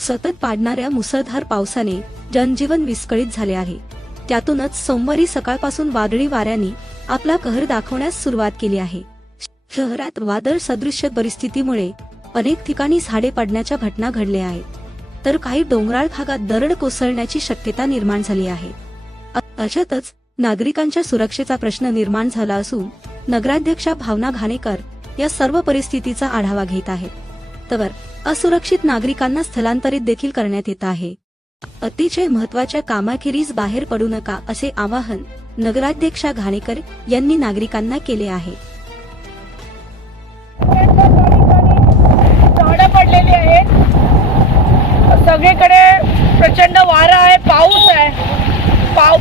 सतत पडणाऱ्या मुसळधार पावसाने जनजीवन विस्कळीत झाले आहे। त्यातूनच सोमवारी सकाळपासून वादळी वाऱ्यांनी आपला कहर दाखवण्यास सुरुवात केली आहे। शहरात वादळ सदृश्य परिस्थितीमुळे अनेक ठिकाणी झाडे पडण्याच्या घटना घडल्या आहेत, तर काही डोंगराळ भागात दरड कोसळण्याची शक्यता निर्माण झाली आहे। अशातच नागरिकांच्या सुरक्षेचा प्रश्न निर्माण झाला असून नगराध्यक्षा भावना घाणेकर या सर्व परिस्थितीचा आढावा घेत आहेत। तर असुरक्षित नागरिकांना स्थलांतरित देखील करण्यात येत आहे। अतिशय महत्त्वाच्या कामाखेरीज बाहेर पडू नका असे आवाहन नगराध्यक्षा घाणेकर यांनी नागरिकांना केले आहे। झाडं पडलेली आहेत, सगळीकडे प्रचंड वारा आहे, पाऊस आहे,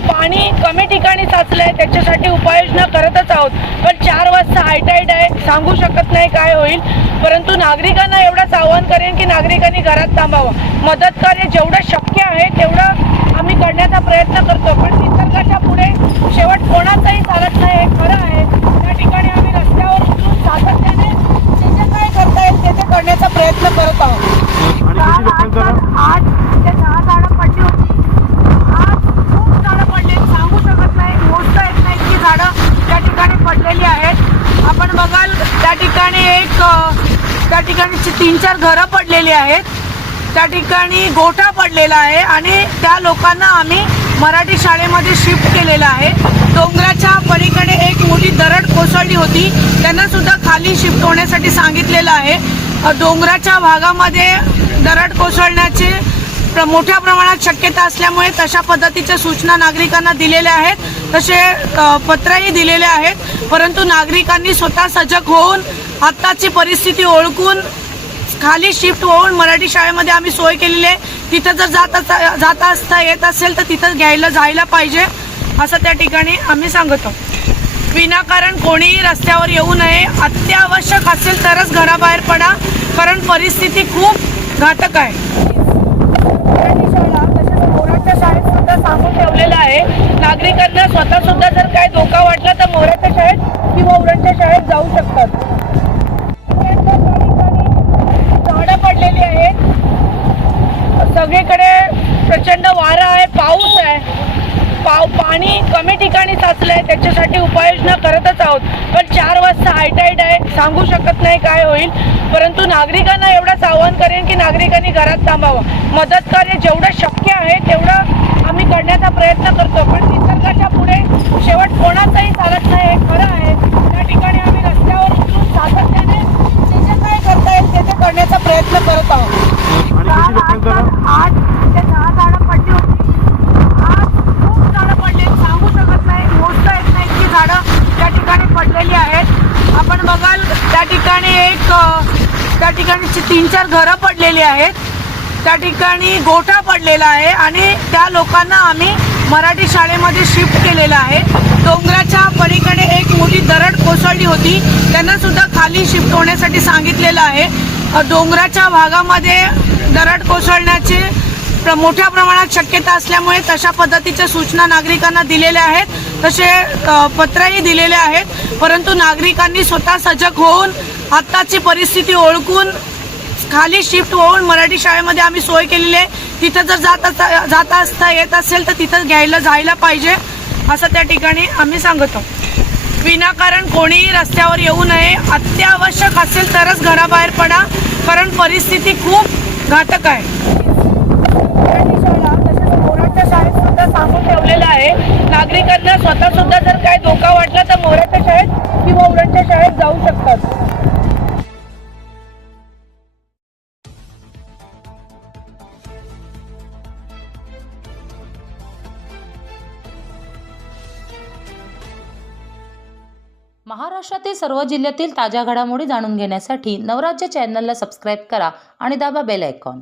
पाणी कमी ठिकाणी साचलंय, त्याच्यासाठी उपाययोजना करतच आहोत। पण 4 वाजता हायटाईड आहे, सांगू शकत नाही काय होईल, परंतु नागरिकांना एवढंच आवाहन करेन की नागरिकांनी घरात थांबावं। मदत कार्य जेवढं शक्य आहे तेवढं आम्ही करण्याचा प्रयत्न करतो, पण निसर्गाच्या पुढे शेवट कोणाचाही चालत नाही, हे खरं आहे। त्या ठिकाणी आम्ही रस्त्यावर उतरून सातत्याने जे काय करता येईल ते करण्याचा प्रयत्न करत आहोत। 8 ते 10 झाडं पडली होती, आज खूप झाडं पडली, सांगू शकत नाही, मोजता येत नाही की झाडं त्या ठिकाणी पडलेली आहेत। आपण बघाल त्या ठिकाणी त्या ठिकाणी 3-4 घरं पडलेली आहेत, त्या ठिकाणी गोठा पडलेला आहे आणि त्या लोकांना आम्ही मराठी शाळेमध्ये शिफ्ट केलेलं आहे। डोंगराच्या पलीकडे एक मोठी दरड कोसळली होती, त्यांना सुद्धा खाली शिफ्ट होण्यासाठी सांगितलेलं आहे। डोंगराच्या भागामध्ये दरड कोसळण्याची मोठ्या प्रमाणात शक्यता असल्यामुळे तशा पद्धतीच्या सूचना नागरिकांना दिलेल्या आहेत, तसे पत्रही दिलेले आहेत। परंतु नागरिकांनी स्वतः सजग होऊन आत्ताची परिस्थिती ओळखून खाली शिफ्ट होऊन मराठी शाळेमध्ये आम्ही सोय केलेली आहे। तिथं जर जाता असता येत असेल तर तिथं जायला पाहिजे असं त्या ठिकाणी आम्ही सांगतो। विनाकारण कोणीही रस्त्यावर येऊ नये, अत्यावश्यक असेल तरच घराबाहेर पडा, कारण परिस्थिती खूप घातक आहे। मोराच्या शाळेत सुद्धा सांगून ठेवलेलं आहे, नागरिकांना स्वतः सुद्धा जर काय धोका वाटला तर मोराच्या शाळेत किंवा उरणच्या शाळेत जाऊ शकतात। झाडं पडलेली आहेत, सगळीकडे प्रचंड वारा आहे, पाऊस आहे, पाणी कमी ठिकाणी साचलंय, त्याच्यासाठी उपाययोजना करतच आहोत। पण 4 वाजता हायटाईड आहे, सांगू शकत नाही काय होईल, परंतु नागरिकांना एवढंच आवाहन करेन की नागरिकांनी घरात थांबावं। मदत कार्य जेवढं शक्य आहे तेवढं आम्ही करण्याचा प्रयत्न करतो, पण निसर्गाच्या पुढे शेवट कोणाचाही चालत नाही, हे खरं आहे। त्या ठिकाणी आम्ही रस्त्यावर उतरून सातत्याने जे काय करता येईल ते करण्याचा प्रयत्न करत आहोत। 8 ते 10 झाडं पडली होती, आज खूप झाडं पडली, सांगू शकत नाही, मोजता येत नाही की झाडं त्या ठिकाणी पडलेली आहेत। आपण बघाल त्या ठिकाणी त्या ठिकाणी 3-4 घरं पडलेली आहेत, त्या ठिकाणी गोठा पडलेला आहे आणि त्या लोकांना आम्ही मराठी शाळेमध्ये शिफ्ट केलेलं आहे। डोंगराच्या पलीकडे एक मोठी दरड कोसळली होती, त्यांना सुद्धा खाली शिफ्ट होण्यासाठी सांगितलेलं आहे। डोंगराच्या भागामध्ये दरड कोसळण्याची मोठ्या प्रमाणात शक्यता असल्यामुळे तशा पद्धतीच्या सूचना नागरिकांना दिलेल्या आहेत, तसे पत्रही दिलेले आहेत। परंतु नागरिकांनी स्वतः सजग होऊन आत्ताची परिस्थिती ओळखून खाली शिफ्ट होऊन मराठी शाळेमध्ये आम्ही सोय केलेली आहे। तिथं जर जाता असता येत असेल तर तिथं जायला पाहिजे असं त्या ठिकाणी आम्ही सांगतो। विनाकारण कोणीही रस्त्यावर येऊ नये, अत्यावश्यक असेल तरच घराबाहेर पडा, कारण परिस्थिती खूप घातक आहे। मोराच्या शाळेत सुद्धा सांगून ठेवलेलं आहे, नागरिकांना स्वतः सुद्धा जर काय धोका वाटला तर मोराच्या शाळेत किंवा उरणच्या शाळेत जाऊ शकतात। महाराष्ट्रातील सर्व जिल्ह्यातील ताज्या घडामोडी जाणून घेण्यासाठी नवराज्य चॅनलला सबस्क्राईब करा आणि दाबा बेल आयकॉन।